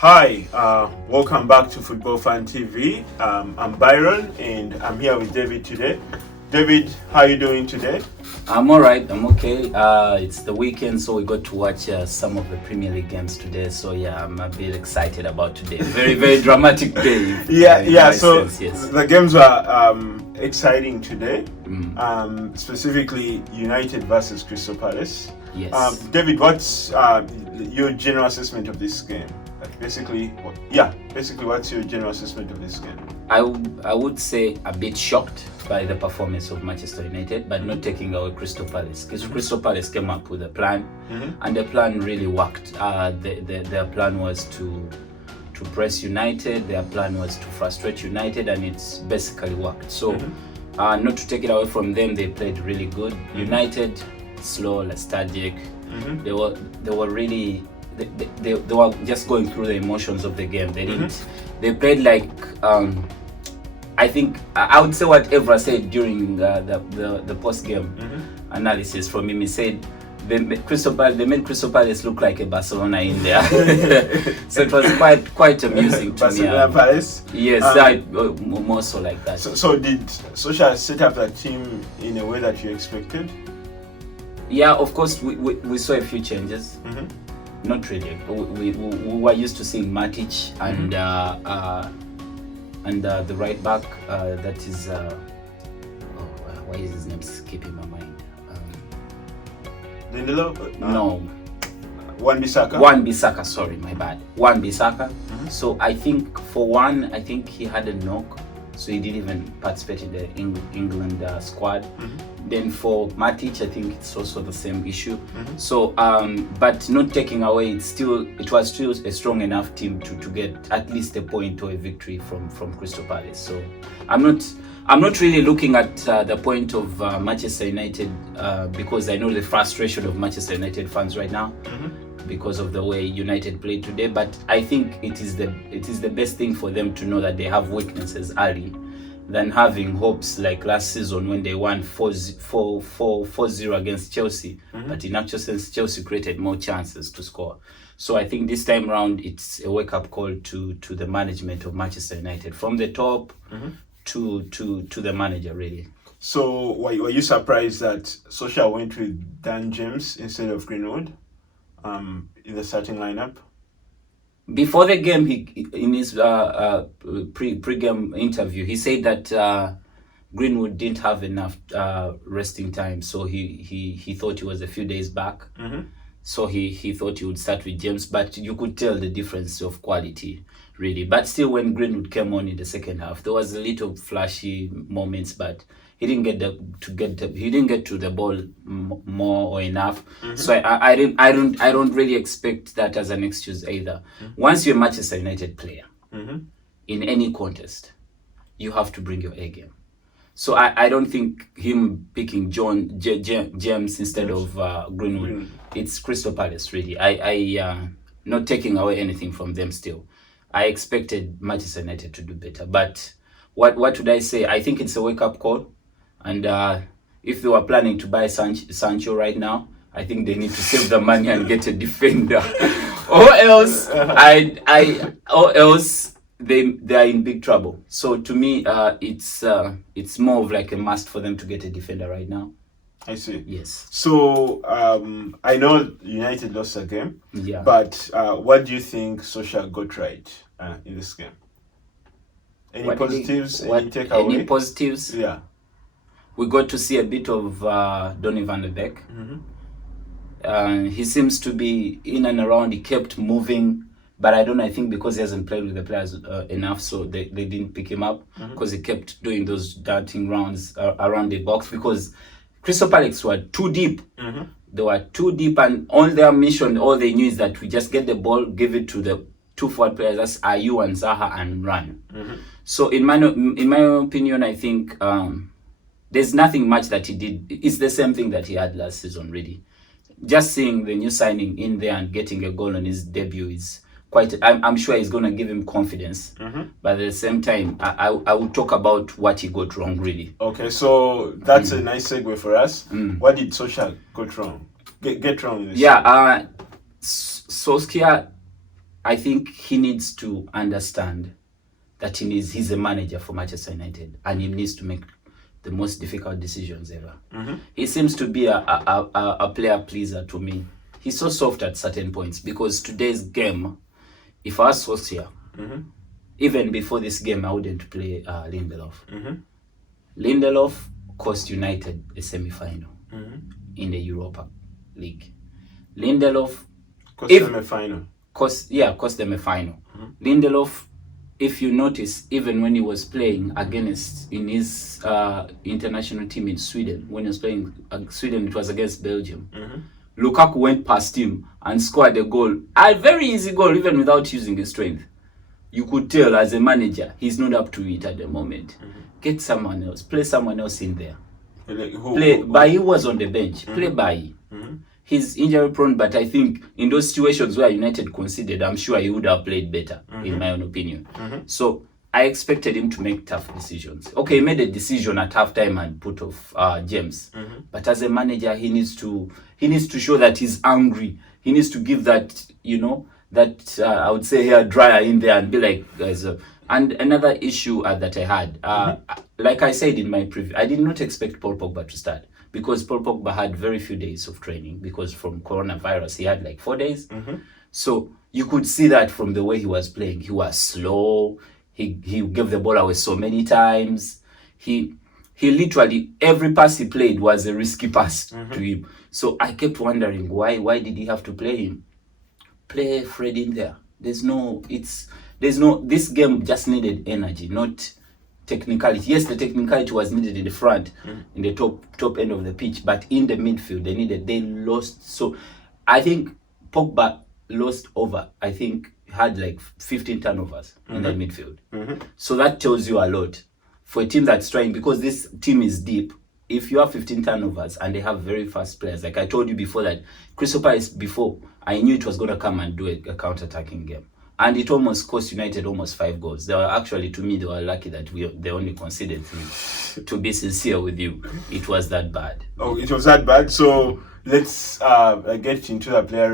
Hi, welcome back to Football Fan TV. I'm Byron and I'm here with David today. David, how are you doing today? I'm alright, I'm okay. It's the weekend, so we got to watch some of the Premier League games today. So yeah, I'm a bit excited about today. Very, very dramatic day. So yes. The games are exciting today. Specifically, United versus Crystal Palace. Yes. David, what's your general assessment of this game? Basically, what's your general assessment of this game? I would say a bit shocked by the performance of Manchester United, but not taking away Crystal Palace. Because Crystal Palace came up with a plan, and the plan really worked. Their plan was to press United. Their plan was to frustrate United, and it's basically worked. So, not to take it away from them, they played really good. United, slow, lethargic. They were really. They were just going through the emotions of the game. They didn't. They played like I think I would say what Evra said during the post game analysis from him. He said they made Crystal Palace look like a Barcelona in there. So it was quite amusing to me. Barcelona Palace. Yes, more so like that. So did Solskjaer set up that team in a way that you expected? Yeah, of course we saw a few changes. Not really. We were used to seeing Matic and the right back. That is why is his name skipping my mind? Lindelof? No. Wan-Bissaka? Wan-Bissaka. Sorry, my bad. Wan-Bissaka. So I think I think he had a knock, so he didn't even participate in the England squad. Then for Matic, I think it's also the same issue. So, but not taking away, it was still a strong enough team to get at least a point or a victory from Crystal Palace. So, I'm not really looking at the point of Manchester United because I know the frustration of Manchester United fans right now because of the way United played today. But I think it is the best thing for them to know that they have weaknesses early, than having hopes like last season when they won 4-0 against Chelsea. But in actual sense, Chelsea created more chances to score. So I think this time round, it's a wake-up call to the management of Manchester United, from the top to the manager, really. So were you surprised that Solskjaer went with Dan James instead of Greenwood in the starting lineup? Before the game, he in his pre-game interview, he said that Greenwood didn't have enough resting time, so he thought he was a few days back. So he thought he would start with James, but you could tell the difference of quality, really. But still, when Greenwood came on in the second half, there was a little flashy moments, but he didn't get to the ball more or enough. So I don't really expect that as an excuse either. Once you're a Manchester United player in any contest, you have to bring your A game. So I don't think him picking James instead of Greenwood. It's Crystal Palace, really. I not taking away anything from them still. I expected Manchester United to do better. But what would I say? I think it's a wake-up call. And if they were planning to buy Sancho right now, I think they need to save the money and get a defender, or else they are in big trouble. So to me, it's more of like a must for them to get a defender right now. I see. Yes. So I know United lost a game. Yeah. But what do you think Solskjaer got right in this game? Any positives? Any takeaway? Any positives? Yeah. We got to see a bit of Donny van de Beek. He seems to be in and around. He kept moving, but I think because he hasn't played with the players enough, so they didn't pick him up, because he kept doing those darting rounds around the box, because Crystal Palace were too deep. They were too deep, and on their mission, all they knew is that we just get the ball, give it to the two forward players, that's Ayew and Zaha, and run. So in my opinion, I think there's nothing much that he did. It's the same thing that he had last season, really. Just seeing the new signing in there and getting a goal on his debut is quite. I'm sure it's going to give him confidence. But at the same time, I will talk about what he got wrong, really. Okay, so that's a nice segue for us. What did Solskjaer get wrong in this? Yeah, Solskjaer, I think he needs to understand that he's a manager for Manchester United, and he needs to make the most difficult decisions ever. He seems to be a player pleaser to me. He's so soft at certain points, because today's game, if I was Solskjaer, even before this game, I wouldn't play Lindelof. Lindelof cost United a semi-final in the Europa League. Lindelof cost them a final. Cost them a final. Lindelof, if you notice, even when he was playing against in his international team in Sweden, when he was playing Sweden, it was against Belgium. Lukaku went past him and scored a goal. A very easy goal, even without using his strength. You could tell as a manager, he's not up to it at the moment. Get someone else. Play someone else in there. Bailly was on the bench. Play Bailly. He's injury prone, but I think in those situations where United conceded, I'm sure he would have played better, in my own opinion. So I expected him to make tough decisions. Okay, he made a decision at halftime and put off James. But as a manager, he needs to show that he's angry. He needs to give that, that I would say hair dryer in there and be like, guys. And another issue that I had, like I said in my preview, I did not expect Paul Pogba to start, because Paul Pogba had very few days of training, because from coronavirus he had like 4 days. So you could see that from the way he was playing. He was slow. He gave the ball away so many times. He literally, every pass he played was a risky pass to him. So I kept wondering, why did he have to play him? Play Fred in there. This game just needed energy, not technicality. Yes, the technicality was needed in the front, in the top end of the pitch, but in the midfield, they lost. So I think Pogba lost had like 15 turnovers in that midfield. So that tells you a lot for a team that's trying, because this team is deep. If you have 15 turnovers and they have very fast players, like I told you before, that Crystal Palace, before, I knew it was going to come and do a counter-attacking game. And it almost cost United almost 5 goals. They were actually, to me, they were lucky that they only conceded 3. To be sincere with you, it was that bad. Oh, it was that bad? So let's get into the player